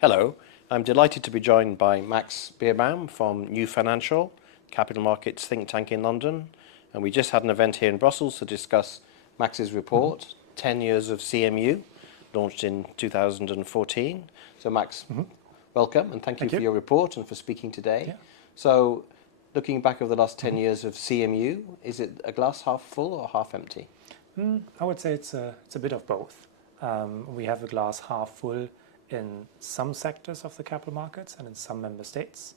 Hello, I'm delighted to be joined by Max Bierbaum from New Financial, capital markets think tank in London. And we just had an event here in Brussels to discuss Max's report, 10 years of CMU, launched in 2014. So Max, welcome and thank you for your report and for speaking today. Yeah. So looking back over the last 10 years of CMU, is it a glass half full or half empty? I would say it's a bit of both. We have a glass half full in some sectors of the capital markets and in some member states.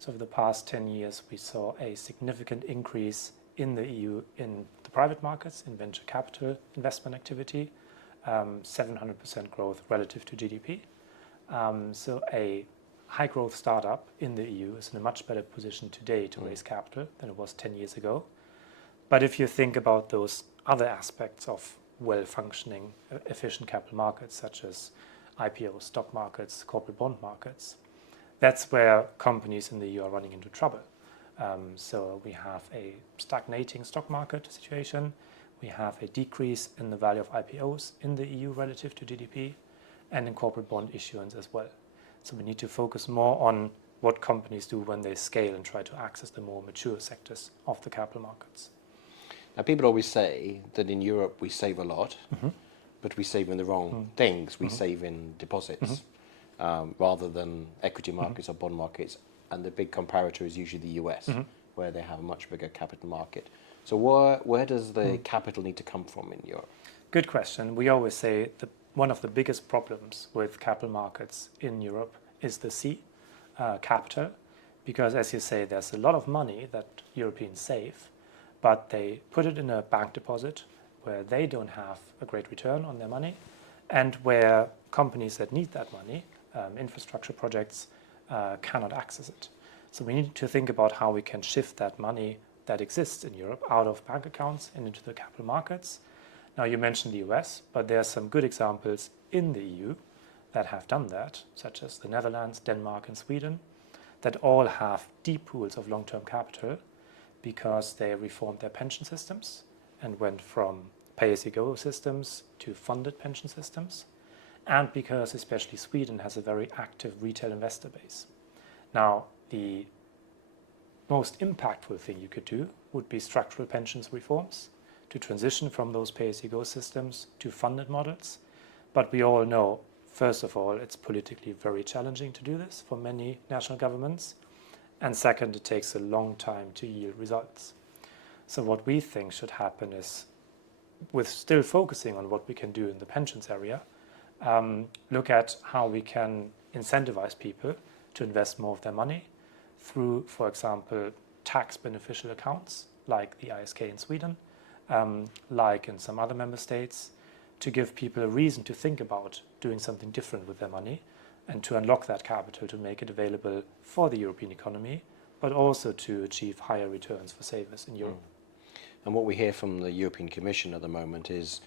So over the past 10 years, we saw a significant increase in the EU in the private markets, in venture capital investment activity, 700% growth relative to GDP. So a high growth startup in the EU is in a much better position today to raise capital than it was 10 years ago. But if you think about those other aspects of well-functioning, efficient capital markets, such as IPO, stock markets, corporate bond markets, that's where companies in the EU are running into trouble. So we have a stagnating stock market situation. We have a decrease in the value of IPOs in the EU relative to GDP and in corporate bond issuance as well. So we need to focus more on what companies do when they scale and try to access the more mature sectors of the capital markets. Now, people always say that in Europe we save a lot, but we save in the wrong things. We save in deposits rather than equity markets or bond markets. And the big comparator is usually the US, where they have a much bigger capital market. So where does the capital need to come from in Europe? Good question. We always say that one of the biggest problems with capital markets in Europe is the C, capital, because as you say, there's a lot of money that Europeans save, but they put it in a bank deposit where they don't have a great return on their money, and where companies that need that money, infrastructure projects, cannot access it. So we need to think about how we can shift that money that exists in Europe out of bank accounts and into the capital markets. Now, you mentioned the US, but there are some good examples in the EU that have done that, such as the Netherlands, Denmark, and Sweden, that all have deep pools of long-term capital because they reformed their pension systems and went from pay-as-you-go systems to funded pension systems, and because especially Sweden has a very active retail investor base. Now, the most impactful thing you could do would be structural pensions reforms to transition from those pay-as-you-go systems to funded models. But we all know, first of all, it's politically very challenging to do this for many national governments. And second, it takes a long time to yield results. So what we think should happen is, with still focusing on what we can do in the pensions area, look at how we can incentivize people to invest more of their money through, for example, tax beneficial accounts like the ISK in Sweden, like in some other member states, to give people a reason to think about doing something different with their money and to unlock that capital to make it available for the European economy, but also to achieve higher returns for savers in Europe. And what we hear from the European Commission at the moment is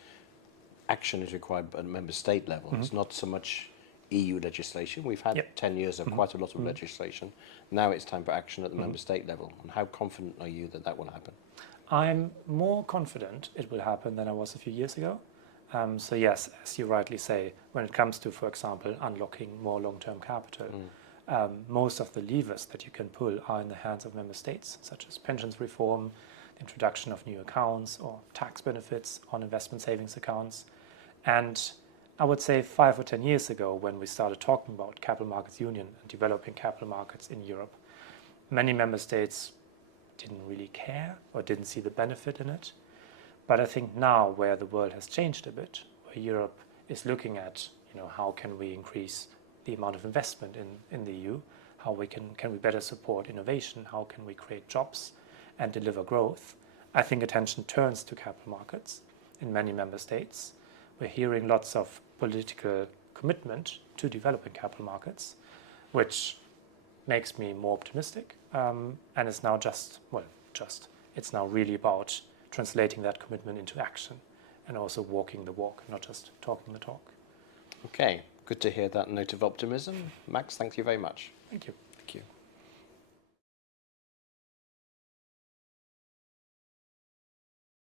action is required at member state level. It's not so much EU legislation. We've had 10 years of quite a lot of legislation. Now it's time for action at the member state level. And how confident are you that that will happen? I'm more confident it will happen than I was a few years ago. So yes, as you rightly say, when it comes to, for example, unlocking more long-term capital, most of the levers that you can pull are in the hands of member states, such as pensions reform, introduction of new accounts or tax benefits on investment savings accounts. And I would say 5 or 10 years ago, when we started talking about capital markets union and developing capital markets in Europe, many member states didn't really care or didn't see the benefit in it. But I think now, where the world has changed a bit, where Europe is looking at, how can we increase the amount of investment in the EU, how can we better support innovation, how can we create jobs and deliver growth, I think attention turns to capital markets in many member states. We're hearing lots of political commitment to developing capital markets, which makes me more optimistic. And it's now it's now really about translating that commitment into action and also walking the walk, not just talking the talk. Okay, good to hear that note of optimism. Max, thank you very much. Thank you. Thank you.